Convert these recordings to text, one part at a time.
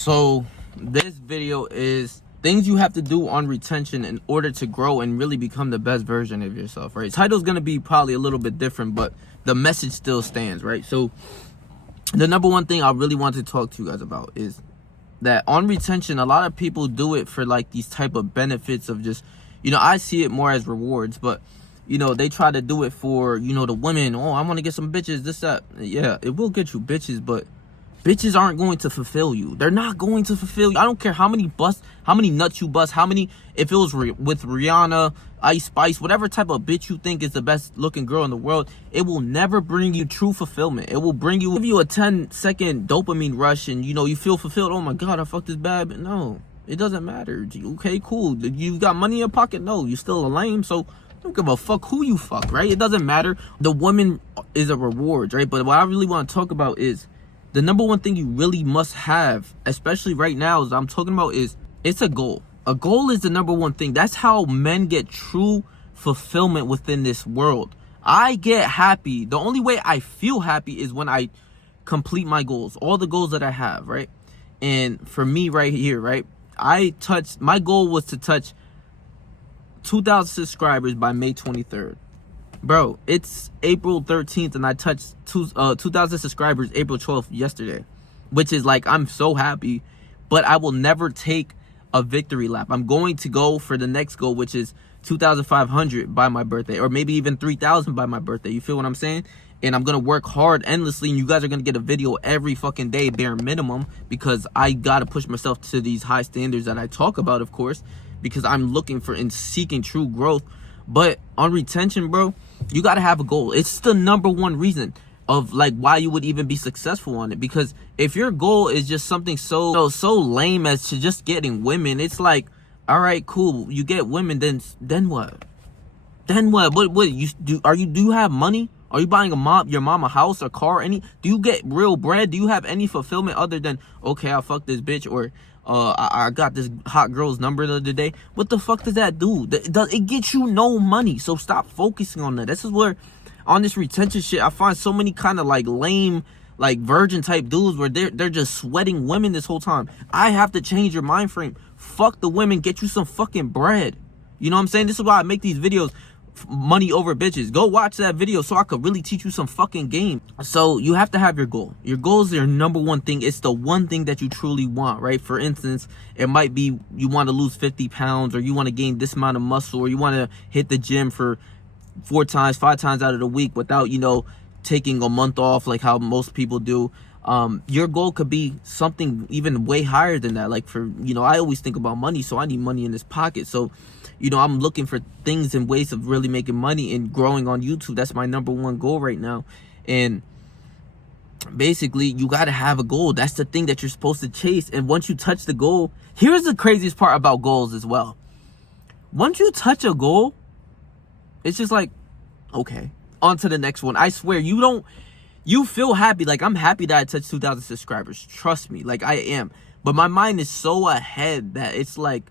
So this video is things you have to do on retention in order to grow and really become the best version of yourself, right? Title's gonna be probably a little bit different, but the message still stands, right? So the number one thing I really want to talk to you guys about is that on retention, a lot of people do it for like these type of benefits of just, I see it more as rewards, but they try to do it for, the women. Oh, I want to get some bitches, this, that. Yeah, it will get you bitches, but bitches aren't going to fulfill you. They're not going to fulfill you. I don't care how many nuts you bust, if it was with Rihanna, Ice Spice, whatever type of bitch you think is the best looking girl in the world, it will never bring you true fulfillment. It will give you a 10-second dopamine rush and, you feel fulfilled. Oh my God, I fucked this bad. But no, it doesn't matter. Okay, cool. You got money in your pocket? No, you're still a lame. So I don't give a fuck who you fuck, right? It doesn't matter. The woman is a reward, right? But what I really want to talk about is the number one thing you really must have, especially right now, is I'm talking about is it's a goal. A goal is the number one thing. That's how men get true fulfillment within this world. I get happy. The only way I feel happy is when I complete my goals, all the goals that I have, right? And for me right here, right, my goal was to touch 2,000 subscribers by May 23rd. Bro, it's April 13th and I touched 2,000 subscribers April 12th yesterday, which is like, I'm so happy, but I will never take a victory lap. I'm going to go for the next goal, which is 2,500 by my birthday, or maybe even 3,000 by my birthday. You feel what I'm saying? And I'm going to work hard endlessly, and you guys are going to get a video every fucking day, bare minimum, because I got to push myself to these high standards that I talk about, of course, because I'm looking for and seeking true growth. But on retention, bro, you got to have a goal. It's the number one reason of like why you would even be successful on it. Because if your goal is just something so lame as to just getting women, it's like, all right, cool, you get women, then what? Then what? What you do? Do you have money? Are you buying your mom a house, a car, do you get real bread? Do you have any fulfillment other than, okay, I fucked this bitch, or I got this hot girl's number the other day? What the fuck does that do? It gets you no money. So stop focusing on that. This is where, on this retention shit, I find so many kind of like lame, like virgin type dudes where they're just sweating women this whole time. I have to change your mind frame. Fuck the women. Get you some fucking bread. You know what I'm saying? This is why I make these videos. Money over bitches. Go watch that video so I could really teach you some fucking game. So you have to have your goal. Your goal is your number one thing. It's the one thing that you truly want, right? For instance, it might be you want to lose 50 pounds, or you want to gain this amount of muscle, or you want to hit the gym for 5 times out of the week without, taking a month off like how most people do. Your goal could be something even way higher than that. Like for, I always think about money, so I need money in this pocket. So I'm looking for things and ways of really making money and growing on YouTube. That's my number one goal right now. And basically, you got to have a goal. That's the thing that you're supposed to chase. And once you touch the goal, here's the craziest part about goals as well. Once you touch a goal, it's just like, okay, on to the next one. I swear, you feel happy. Like, I'm happy that I touched 2,000 subscribers. Trust me, like I am. But my mind is so ahead that it's like,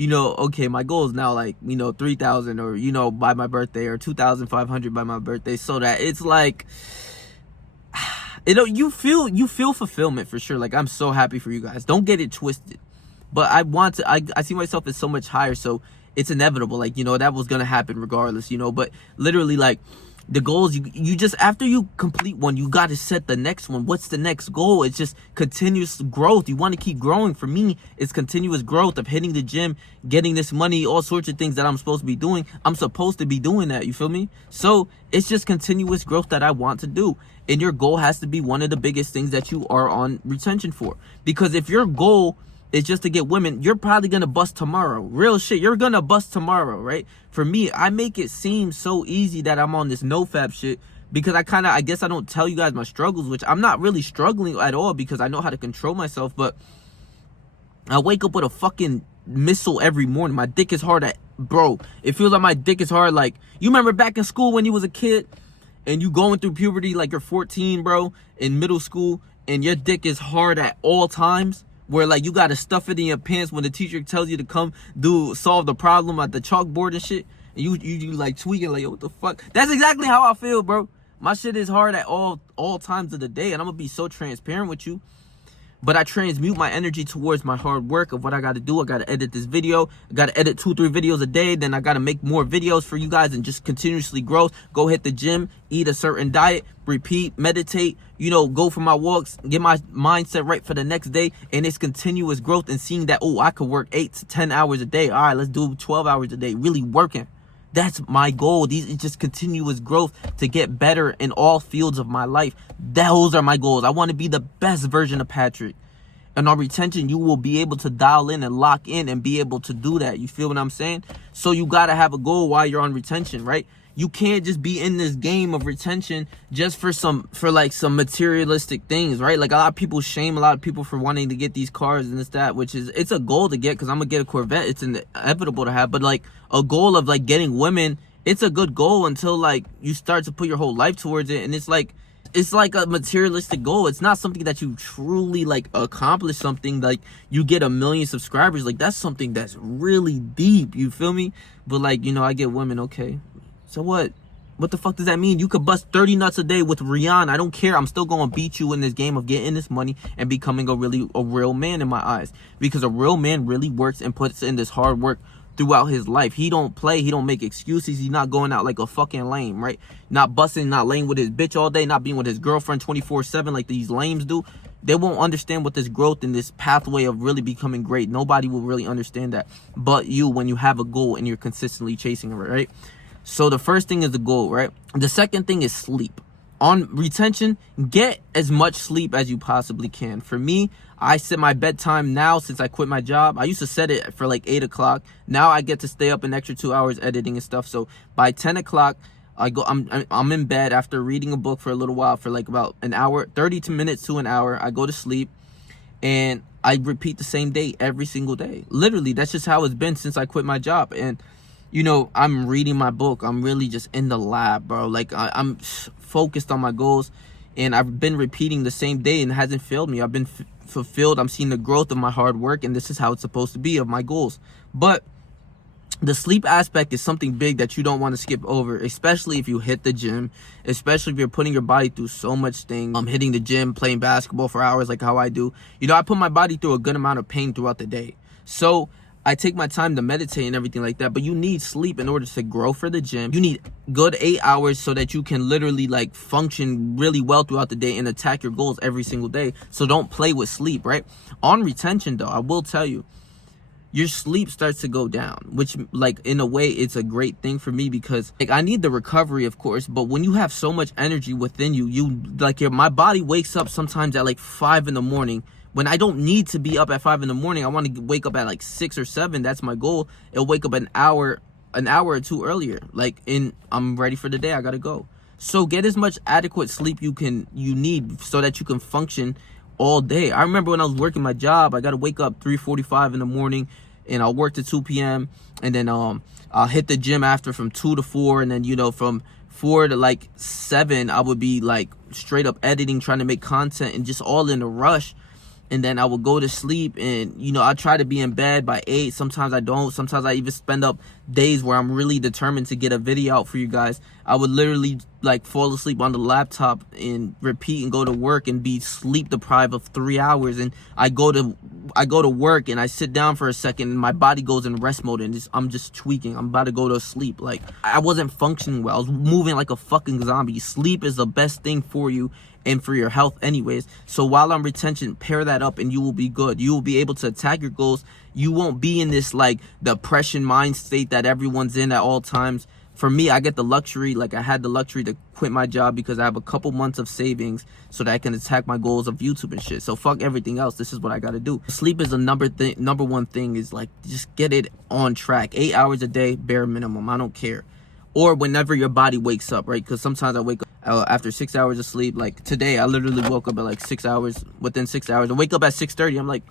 okay, my goal is now like, 3,000 or, by my birthday, or 2,500 by my birthday. So that it's like, you feel fulfillment for sure. Like, I'm so happy for you guys. Don't get it twisted. But I see myself as so much higher. So it's inevitable. Like, that was going to happen regardless, but literally, like, the goals, you just, after you complete one, you got to set the next one. What's the next goal? It's just continuous growth. You want to keep growing. For me, it's continuous growth of hitting the gym, getting this money, all sorts of things that I'm supposed to be doing. I'm supposed to be doing that. You feel me? So it's just continuous growth that I want to do. And your goal has to be one of the biggest things that you are on retention for. Because if your goal is just to get women, you're probably going to bust tomorrow. Real shit. You're going to bust tomorrow, right? For me, I make it seem so easy that I'm on this no-fap shit because I guess I don't tell you guys my struggles, which I'm not really struggling at all because I know how to control myself. But I wake up with a fucking missile every morning. My dick is hard bro, it feels like my dick is hard. Like, you remember back in school when you was a kid and you going through puberty, like you're 14, bro, in middle school, and your dick is hard at all times? Where like you gotta stuff it in your pants when the teacher tells you to come solve the problem at the chalkboard and shit, and you like tweaking like, yo, what the fuck? That's exactly how I feel, bro. My shit is hard at all times of the day, and I'm gonna be so transparent with you. but I transmute my energy towards my hard work of what I got to do. I got to edit this video. I got to edit 2-3 videos a day. Then I got to make more videos for you guys and just continuously grow. Go hit the gym, eat a certain diet, repeat, meditate, you know, go for my walks, get my mindset right for the next day. And it's continuous growth and seeing that, oh, I could work 8 to 10 hours a day. All right, let's do 12 hours a day, really working. That's my goal. It's just continuous growth to get better in all fields of my life. Those are my goals. I want to be the best version of Patrick. And on retention, you will be able to dial in and lock in and be able to do that. You feel what I'm saying? So you got to have a goal while you're on retention, right? You can't just be in this game of retention just for some materialistic things, right? Like a lot of people shame a lot of people for wanting to get these cars and this, that, which is, it's a goal to get because I'm going to get a Corvette. It's inevitable to have, but like a goal of like getting women, it's a good goal until like you start to put your whole life towards it. And it's like a materialistic goal. It's not something that you truly like accomplish something like you get 1 million subscribers. Like that's something that's really deep. You feel me? But like, you know, I get women. Okay. So what? What the fuck does that mean? You could bust 30 nuts a day with Rihanna. I don't care. I'm still going to beat you in this game of getting this money and becoming a real man in my eyes. Because a real man really works and puts in this hard work throughout his life. He don't play. He don't make excuses. He's not going out like a fucking lame, right? Not busting, not laying with his bitch all day, not being with his girlfriend 24/7 like these lames do. They won't understand what this growth and this pathway of really becoming great. Nobody will really understand that but you when you have a goal and you're consistently chasing it, right? So the first thing is the goal, right? The second thing is sleep. On retention, get as much sleep as you possibly can. For me, I set my bedtime now since I quit my job. I used to set it for like 8 o'clock. Now I get to stay up an extra 2 hours editing and stuff. So by 10 o'clock, I'm in bed after reading a book for a little while for like about an hour, 30 minutes to an hour. I go to sleep and I repeat the same day every single day. Literally, that's just how it's been since I quit my job. And you know, I'm reading my book. I'm really just in the lab, bro. Like, I'm focused on my goals. And I've been repeating the same day and it hasn't failed me. I've been fulfilled. I'm seeing the growth of my hard work. And this is how it's supposed to be of my goals. But the sleep aspect is something big that you don't want to skip over. Especially if you hit the gym. Especially if you're putting your body through so much things. I'm hitting the gym, playing basketball for hours like how I do. You know, I put my body through a good amount of pain throughout the day. So I take my time to meditate and everything like that, but you need sleep in order to grow for the gym. You need good 8 hours so that you can literally like function really well throughout the day and attack your goals every single day. So don't play with sleep, right? On retention though, I will tell you, your sleep starts to go down, which like in a way it's a great thing for me because like I need the recovery of course, but when you have so much energy within you, my body wakes up sometimes at like 5 in the morning. When I don't need to be up at 5 in the morning, I want to wake up at like 6 or 7. That's my goal. It'll wake up an hour or two earlier. I'm ready for the day. I gotta go. So get as much adequate sleep you need so that you can function all day. I remember when I was working my job, I gotta wake up 3:45 in the morning, and I'll work to 2 p.m. and then I'll hit the gym after from 2 to 4, and then you know from 4 to like 7, I would be like straight up editing, trying to make content, and just all in a rush. And then I would go to sleep and, you know, I try to be in bed by 8. Sometimes I don't. Sometimes I even spend up days where I'm really determined to get a video out for you guys. I would literally like fall asleep on the laptop and repeat and go to work and be sleep deprived of 3 hours. And I go to work and I sit down for a second and my body goes in rest mode and I'm just tweaking. I'm about to go to sleep. Like I wasn't functioning well. I was moving like a fucking zombie. Sleep is the best thing for you and for your health anyways. So while on retention, pair that up and you will be good. You will be able to attack your goals. You won't be in this like depression mind state that everyone's in at all times. For me, I get the luxury, like I had the luxury to quit my job because I have a couple months of savings so that I can attack my goals of YouTube and shit. So fuck everything else. This is what I got to do. Sleep is the number one thing is like just get it on track. 8 hours a day, bare minimum. I don't care. Or whenever your body wakes up, right? Because sometimes I wake up after 6 hours of sleep. Like today, I literally woke up at like 6 hours. Within 6 hours, I wake up at 6:30. I'm like,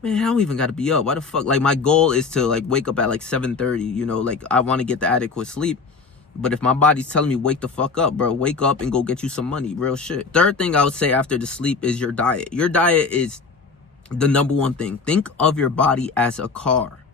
man, I don't even got to be up. Why the fuck? Like my goal is to like wake up at like 7:30. You know, like I want to get the adequate sleep. But if my body's telling me wake the fuck up, bro, wake up and go get you some money. Real shit. Third thing I would say after the sleep is your diet. Your diet is the number one thing. Think of your body as a car.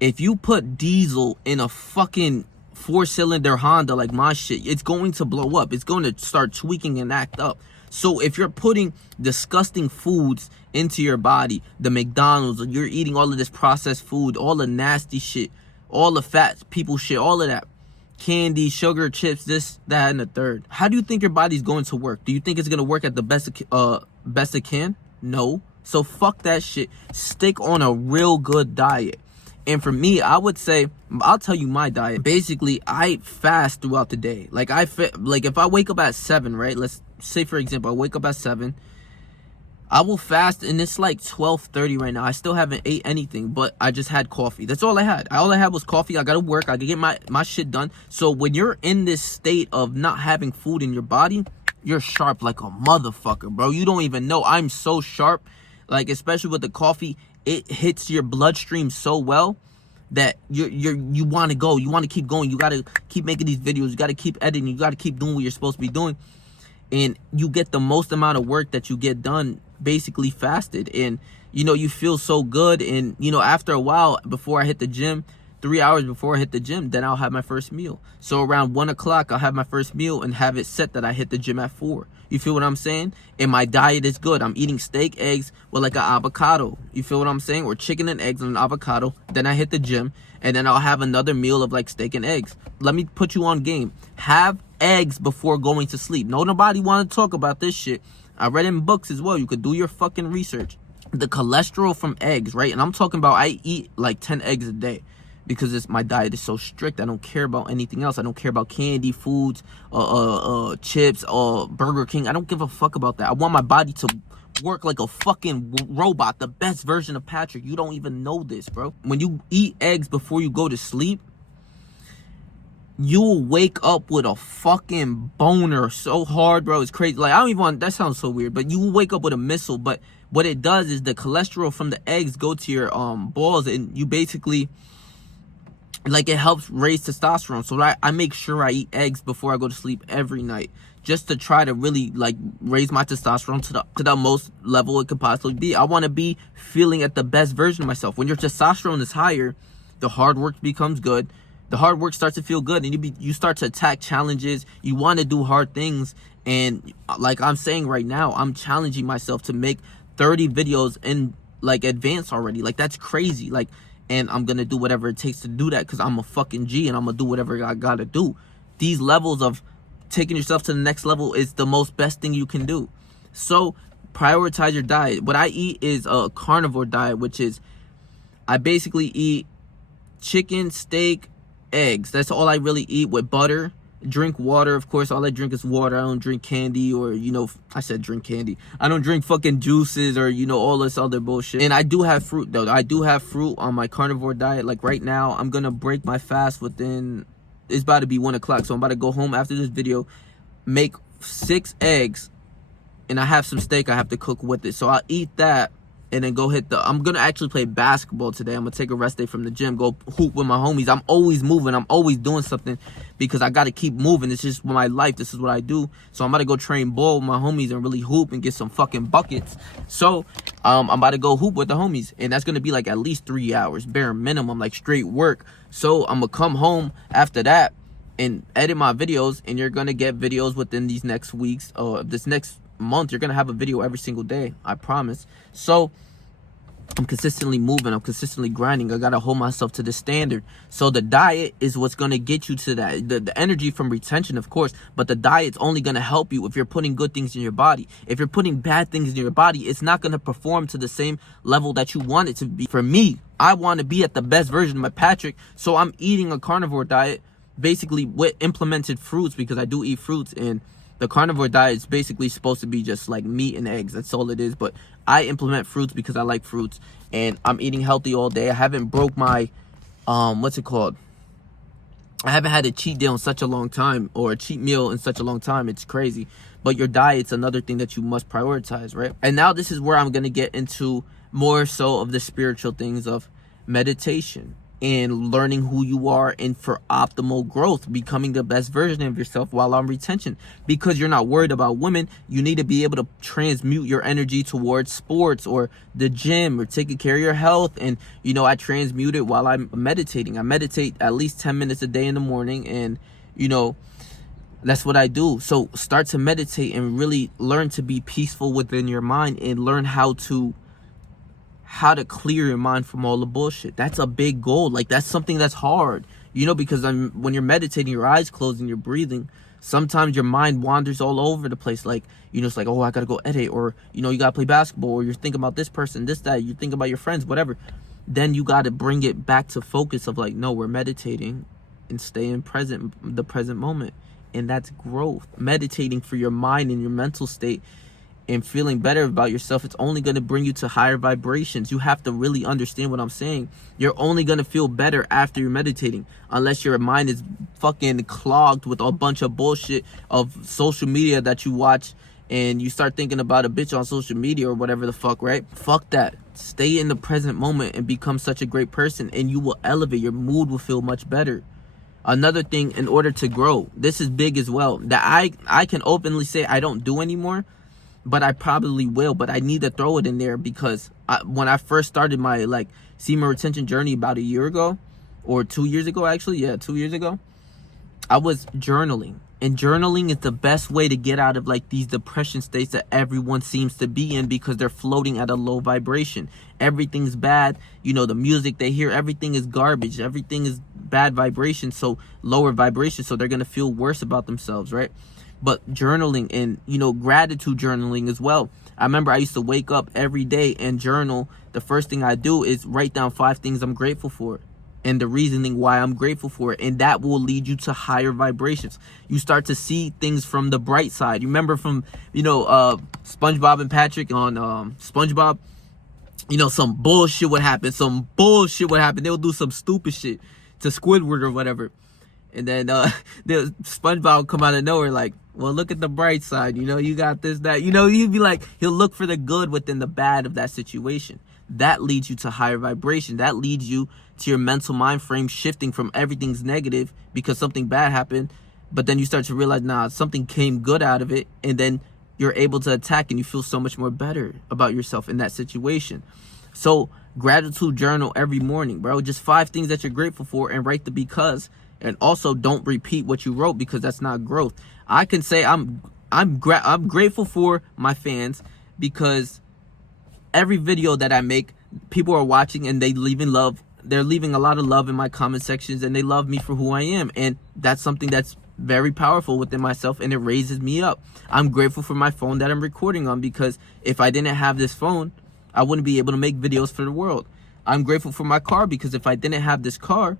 If you put diesel in a fucking 4-cylinder Honda like my shit, it's going to blow up. It's going to start tweaking and act up. So if you're putting disgusting foods into your body, the McDonald's, you're eating all of this processed food, all the nasty shit, all the fat people shit, all of that, candy, sugar, chips, this, that, and the third. How do you think your body's going to work? Do you think it's going to work at the best it can? No. So fuck that shit. Stick on a real good diet. And for me, I would say, I'll tell you my diet. Basically, I fast throughout the day. Like if I wake up at 7, right? Let's say, for example, I wake up at 7. I will fast, and it's like 12:30 right now. I still haven't ate anything, but I just had coffee. That's all I had. All I had was coffee. I gotta work. I gotta get my shit done. So when you're in this state of not having food in your body, you're sharp like a motherfucker, bro. You don't even know. I'm so sharp. Like, especially with the coffee, it hits your bloodstream so well that you want to go. You want to keep going. You got to keep making these videos. You got to keep editing. You got to keep doing what you're supposed to be doing. And you get the most amount of work that you get done basically fasted. And, you know, you feel so good. And, you know, after a while, before I hit the gym, 3 hours before I hit the gym, then I'll have my first meal. So around 1 o'clock, I'll have my first meal and have it set that I hit the gym at 4. You feel what I'm saying? And my diet is good. I'm eating steak, eggs with like an avocado. You feel what I'm saying? Or chicken and eggs and an avocado. Then I hit the gym, and then I'll have another meal of like steak and eggs. Let me put you on game. Have eggs before going to sleep. Nobody want to talk about this shit. I read in books as well. You could do your fucking research. The cholesterol from eggs, right? And I'm talking about, I eat like 10 eggs a day, because my diet is so strict. I don't care about anything else. I don't care about candy, foods, chips, Burger King. I don't give a fuck about that. I want my body to work like a fucking robot, the best version of Patrick. You don't even know this, bro. When you eat eggs before you go to sleep, you will wake up with a fucking boner so hard, bro. It's crazy. Like, I don't even want, that sounds so weird, but you will wake up with a missile. But what it does is the cholesterol from the eggs go to your balls, and you basically, like, it helps raise testosterone. So I make sure I eat eggs before I go to sleep every night, just to try to really, like, raise my testosterone to the most level it could possibly be. I want to be feeling at the best version of myself. When your testosterone is higher, the hard work becomes good. The hard work starts to feel good, and you start to attack challenges. You want to do hard things. And like I'm saying right now, I'm challenging myself to make 30 videos in like advance already. Like, that's crazy. Like, and I'm going to do whatever it takes to do that, because I'm a fucking G, and I'm going to do whatever I got to do. These levels of taking yourself to the next level is the most best thing you can do. So prioritize your diet. What I eat is a carnivore diet, which is I basically eat chicken, steak, eggs. That's all I really eat, with butter. Drink water, of course. All I drink is water. I don't drink candy, or, you know, I said drink candy. I don't drink fucking juices, or, you know, all this other bullshit. And I do have fruit, though. I do have fruit on my carnivore diet. Like, right now, I'm gonna break my fast within, it's about to be 1 o'clock. So I'm about to go home after this video, make 6 eggs, and I have some steak I have to cook with it. So I'll eat that, and then go I'm gonna actually play basketball today. I'm gonna take a rest day from the gym, go hoop with my homies. I'm always moving. I'm always doing something, because I gotta keep moving. It's just my life. This is what I do. So I'm about to go train ball with my homies and really hoop and get some fucking buckets. So I'm about to go hoop with the homies, and that's gonna be like at least 3 hours, bare minimum, like straight work. So I'm gonna come home after that and edit my videos, and you're gonna get videos within these next weeks, or this next month. You're gonna have a video every single day, I promise. So I'm consistently moving. I'm consistently grinding. I gotta hold myself to the standard. So the diet is what's gonna get you to that. The energy from retention, of course, but the diet's only gonna help you if you're putting good things in your body. If you're putting bad things in your body, it's not gonna perform to the same level that you want it to be. For me, I want to be at the best version of my Patrick, so I'm eating a carnivore diet, basically with implemented fruits, because I do eat fruits. And the carnivore diet is basically supposed to be just like meat and eggs. That's all it is. But I implement fruits because I like fruits. And I'm eating healthy all day. I haven't broke my, what's it called? I haven't had a cheat day in such a long time, or a cheat meal in such a long time. It's crazy. But your diet's another thing that you must prioritize, right? And now this is where I'm going to get into more so of the spiritual things of meditation and learning who you are, and for optimal growth, becoming the best version of yourself while on retention. Because you're not worried about women, you need to be able to transmute your energy towards sports or the gym or taking care of your health. And, you know, I transmute it while I'm meditating. I meditate at least 10 minutes a day in the morning, and, you know, That's what I do. So start to meditate and really learn to be peaceful within your mind, and learn how to clear your mind from all the bullshit. That's a big goal. Like, that's something that's hard, because when you're meditating, your eyes closed and you're breathing, sometimes your mind wanders all over the place. Like, it's like, oh, I gotta go edit, or you gotta play basketball, or you're thinking about this person, this, that, you're thinking about your friends, whatever. Then you gotta bring it back to focus of like, no, we're meditating, and stay in the present moment. And that's growth. Meditating for your mind and your mental state and feeling better about yourself, it's only going to bring you to higher vibrations. You have to really understand what I'm saying. You're only going to feel better after you're meditating, unless your mind is fucking clogged with a bunch of bullshit of social media that you watch, and you start thinking about a bitch on social media or whatever the fuck, right? Fuck that. Stay in the present moment and become such a great person, and you will elevate. Your mood will feel much better. Another thing, in order to grow, this is big as well, that I can openly say I don't do anymore, but I probably will. But I need to throw it in there, because when I first started my like semen retention journey about a year ago, or 2 years ago, actually, yeah, 2 years ago, I was journaling. And journaling is the best way to get out of like these depression states that everyone seems to be in, because they're floating at a low vibration. Everything's bad. The music they hear, everything is garbage. Everything is bad vibration, so lower vibration. So they're going to feel worse about themselves, right? But journaling and, gratitude journaling as well. I remember I used to wake up every day and journal. The first thing I do is write down 5 things I'm grateful for, and the reasoning why I'm grateful for it. And that will lead you to higher vibrations. You start to see things from the bright side. You remember from, SpongeBob and Patrick on SpongeBob, some bullshit would happen. They would do some stupid shit to Squidward or whatever. And then the SpongeBob would come out of nowhere like, well, look at the bright side. You got this, that. He'd be like, he'll look for the good within the bad of that situation. That leads you to higher vibration. That leads you to your mental mind frame shifting from everything's negative because something bad happened. But then you start to realize, nah, something came good out of it. And then you're able to attack, and you feel so much more better about yourself in that situation. So gratitude journal every morning, bro. Just 5 things that you're grateful for, and write the because. And also don't repeat what you wrote, because that's not growth. I can say I'm grateful for my fans, because every video that I make, people are watching and they're leaving a lot of love in my comment sections, and they love me for who I am. And that's something that's very powerful within myself, and it raises me up. I'm grateful for my phone that I'm recording on, because if I didn't have this phone, I wouldn't be able to make videos for the world. I'm grateful for my car, because if I didn't have this car,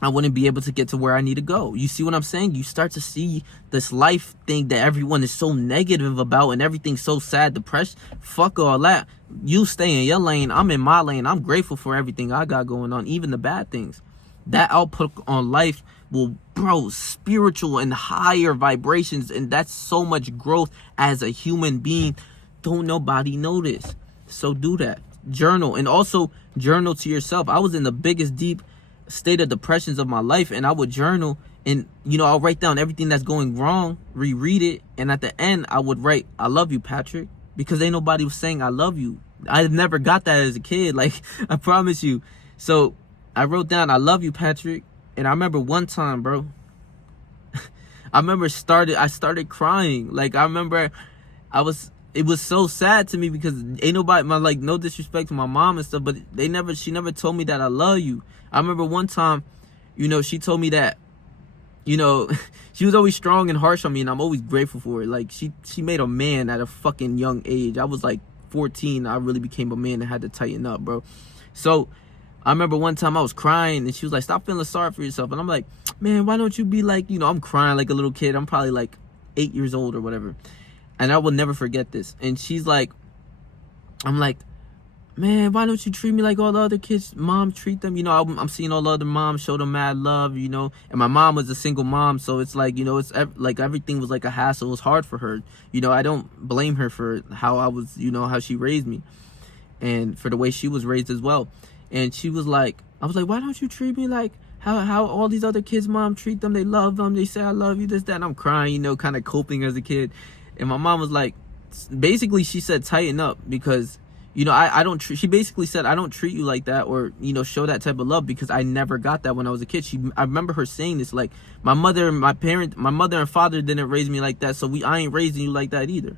I wouldn't be able to get to where I need to go. You see what I'm saying? You start to see this life thing that everyone is so negative about, and everything's so sad, depressed. Fuck all that. You stay in your lane. I'm in my lane. I'm grateful for everything I got going on, even the bad things. That output on life will, bro, spiritual and higher vibrations. And that's so much growth as a human being. Don't nobody notice. So do that. Journal, and also journal to yourself. I was in the biggest deep state of depressions of my life, and I would journal, and I'll write down everything that's going wrong, reread it, and at the end I would write, I love you, Patrick, because ain't nobody was saying I love you. I never got that as a kid, like, I promise you. So I wrote down, I love you, Patrick. And I remember one time, bro, I started crying. Like, I remember it was so sad to me, because ain't nobody, no disrespect to my mom and stuff, but she never told me that I love you. I remember one time, she told me that, she was always strong and harsh on me, and I'm always grateful for it. Like, she made a man at a fucking young age. I was like 14. I really became a man and had to tighten up, bro. So I remember one time I was crying, and she was like, stop feeling sorry for yourself. And I'm like, man, why don't you be like, I'm crying like a little kid. I'm probably like 8 years old or whatever. And I will never forget this. And she's like, I'm like, man, why don't you treat me like all the other kids' moms treat them? I'm seeing all the other moms show them mad love, and my mom was a single mom. So it's like, it's like everything was like a hassle. It was hard for her. I don't blame her for how I was, how she raised me, and for the way she was raised as well. And she was like, I was like, why don't you treat me like how all these other kids' mom treat them? They love them. They say, I love you, this, that. And I'm crying, kind of coping as a kid. And my mom was like, basically she said, tighten up, because You know, I don't treat, she basically said, I don't treat you like that, or, you know, show that type of love, because I never got that when I was a kid. I remember her saying this, like, my mother and father didn't raise me like that, so I ain't raising you like that either.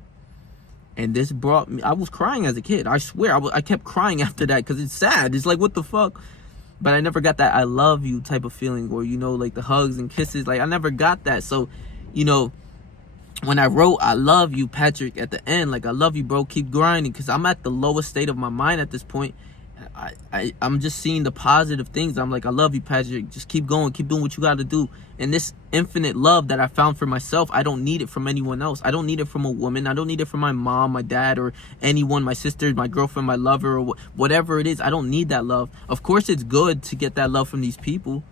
And this brought me, I was crying as a kid. I swear, I kept crying after that, because it's sad. It's like, what the fuck? But I never got that I love you type of feeling, or, you know, like the hugs and kisses. Like, I never got that. So, you know, when I wrote I love you, Patrick, at the end, like, I love you, bro, keep grinding, because I'm at the lowest state of my mind at this point. I'm just seeing the positive things. I'm like, I love you, Patrick, just keep going, keep doing what you got to do. And this infinite love that I found for myself, I don't need it from anyone else. I don't need it from a woman. I don't need it from my mom, my dad, or anyone, my sister, my girlfriend, my lover, or whatever it is. I don't need that love. Of course, it's good to get that love from these people,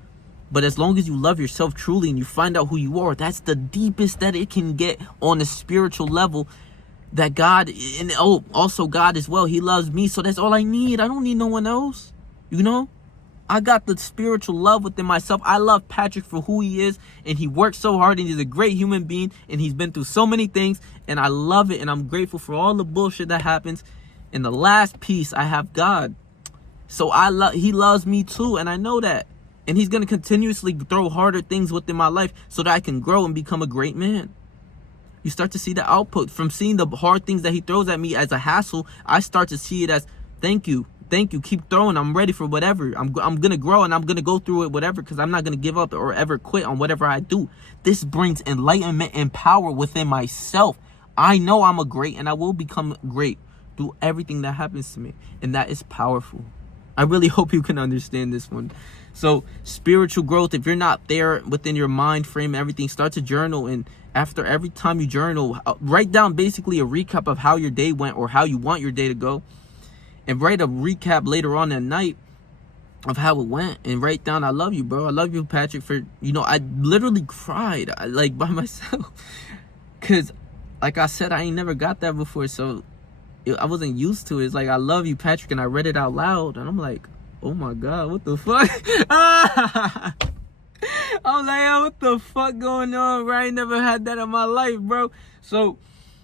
but as long as you love yourself truly and you find out who you are, that's the deepest that it can get on a spiritual level. That God, and also God as well, he loves me, so that's all I need. I don't need no one else, you know? I got the spiritual love within myself. I love Patrick for who he is, and he works so hard, and he's a great human being, and he's been through so many things, and I love it, and I'm grateful for all the bullshit that happens. And the last piece, I have God. So he loves me too, and I know that. And he's going to continuously throw harder things within my life so that I can grow and become a great man. You start to see the output from seeing the hard things that he throws at me as a hassle. I start to see it as, thank you, keep throwing. I'm ready for whatever. I'm gonna grow, and I'm gonna go through it, whatever, because I'm not gonna give up or ever quit on whatever I do. This brings enlightenment and power within myself. I know I'm a great, and I will become great through everything that happens to me, and that is powerful. I really hope you can understand this one. So spiritual growth, if you're not there within your mind frame and everything, start to journal. And after every time you journal, write down basically a recap of how your day went or how you want your day to go. And write a recap later on at night of how it went. And write down, I love you, bro. I love you, Patrick, for, you know, I literally cried, like, by myself. Because, like I said, I ain't never got that before. So I wasn't used to it. It's like, I love you, Patrick. And I read it out loud. And I'm like, oh my God, what the fuck? I'm like, yo, what the fuck going on, bro? I ain't never had that in my life, bro. So,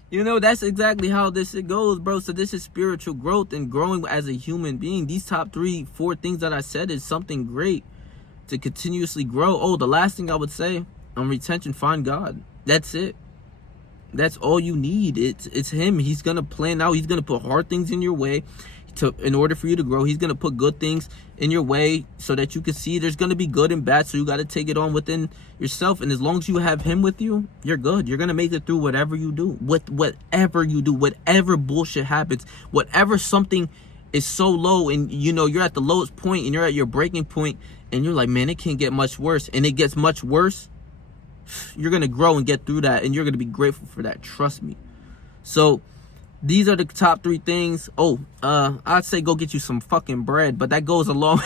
you know, that's exactly how this shit goes, bro. So this is spiritual growth and growing as a human being. These top 3-4 things that I said is something great to continuously grow. Oh, the last thing I would say on retention, find God. That's it. That's all you need. It's him. He's gonna plan out. He's gonna put hard things in your way in order for you to grow. He's gonna put good things in your way so that you can see there's gonna be good and bad. So you got to take it on within yourself. And as long as you have him with you, you're good. You're gonna make it through whatever you do. Whatever you do, whatever bullshit happens, whatever something is so low, and you know you're at the lowest point and you're at your breaking point, and you're like, man, it can't get much worse, and it gets much worse. You're gonna grow and get through that, and you're gonna be grateful for that. Trust me. So these are the top 3 things. I'd say go get you some fucking bread, but that goes along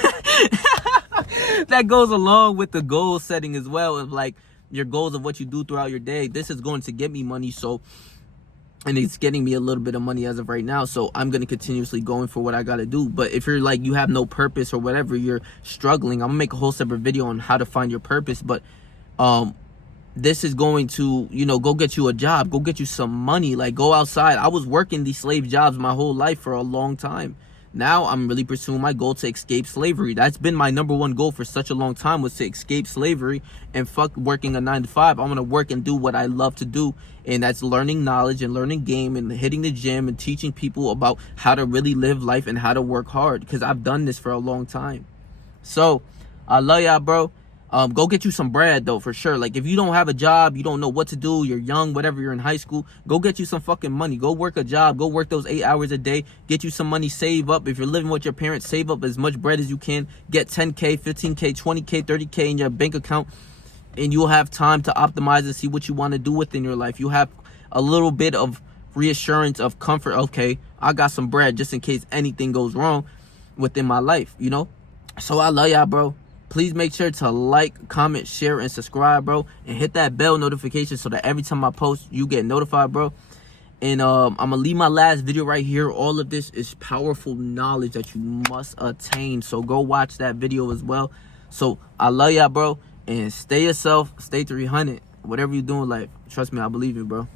that goes along with the goal setting as well, of like your goals of what you do throughout your day. This is going to get me money, so, and it's getting me a little bit of money as of right now, so I'm going to continuously going for what I got to do. But if you're like, you have no purpose or whatever, you're struggling, I'm gonna make a whole separate video on how to find your purpose. But this is going to, you know, go get you a job, go get you some money, like go outside. I was working these slave jobs my whole life for a long time. Now I'm really pursuing my goal to escape slavery. That's been my #1 goal for such a long time, was to escape slavery and fuck working a 9 to 5. I want to work and do what I love to do. And that's learning knowledge and learning game and hitting the gym and teaching people about how to really live life and how to work hard, because I've done this for a long time. So I love y'all, bro. Go get you some bread, though, for sure. Like, if you don't have a job, you don't know what to do, you're young, whatever, you're in high school, go get you some fucking money. Go work a job. Go work those 8 hours a day. Get you some money. Save up. If you're living with your parents, save up as much bread as you can. Get 10K, 15K, 20K, 30K in your bank account, and you'll have time to optimize and see what you want to do within your life. You have a little bit of reassurance, of comfort. Okay, I got some bread just in case anything goes wrong within my life, you know? So I love y'all, bro. Please make sure to like, comment, share, and subscribe, bro. And hit that bell notification so that every time I post, you get notified, bro. And I'm going to leave my last video right here. All of this is powerful knowledge that you must attain. So go watch that video as well. So I love y'all, bro. And stay yourself. Stay 300. Whatever you do in life. Trust me, I believe you, bro.